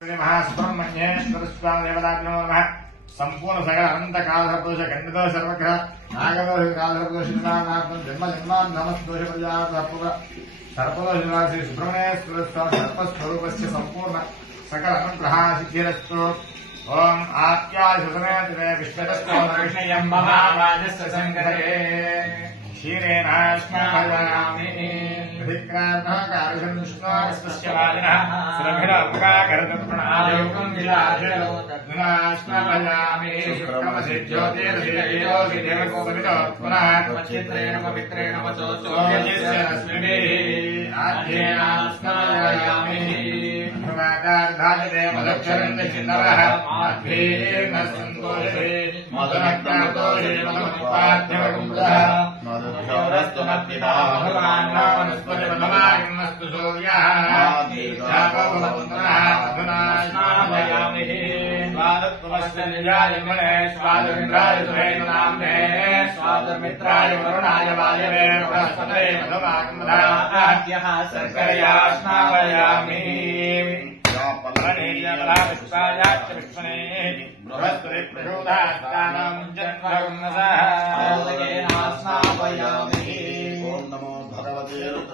महासुब्रह्मण्येश्वर स्वामी देवताभ्यो नमः। संपूर्ण सकल अनंत कालसर्पदोष खंडित सर्वग्रह नागदोष कालसर्पदोष निवारणार्थं जन्म जन्मान् नमस्दोष पर्याप्त सर्पदोष निवारण श्री सुब्रह्मण्येश्वर स्वामी सर्पस्वरूपस्य संपूर्ण सकल अनुग्रह सिद्धिरस्तु। ओम आत्याय सुसमेतने विश्वतस्तो नविष्णयं महावाजस्य संकरे क्षीरेण स्नापयामि। अधिक्रान्तः कार्यसंष्णास्तस्य वाजिनः सुरभिरमुखाकरदर्पणायोगं विलासयो तद्विनाश्नापयामि। शुक्रमसिद्ध्योतिर्धियोऽसि देवकोपनितो पुनः त्वच्चित्रेण पवित्रेण वचोऽसोऽयस्य रश्मिभिः आद्येनास्नापयामि। धर्मादार्धायते मदक्षरन्दचिन्नवः माध्वीर्न सन्तोषे मदनक्रान्तोषे मदमुत्पाद्यवकुम्भः मधुभ्योरस्तु मत्पिता भगवान् वनस्पतिमधुमायमस्तु सूर्यः दीर्घापवपुत्रः अधुना स्नापयामि। स्वादत्वमस्य निजाय मुने स्वादुरिन्द्राय सुरेण नाम्ने स्वादुर्मित्राय वरुणाय वायवे बृहस्पतये मधुमागमदाद्यः शर्करया स्नापयामि। बृहस्पति प्रचोदयात्तानं जन्मगुणसः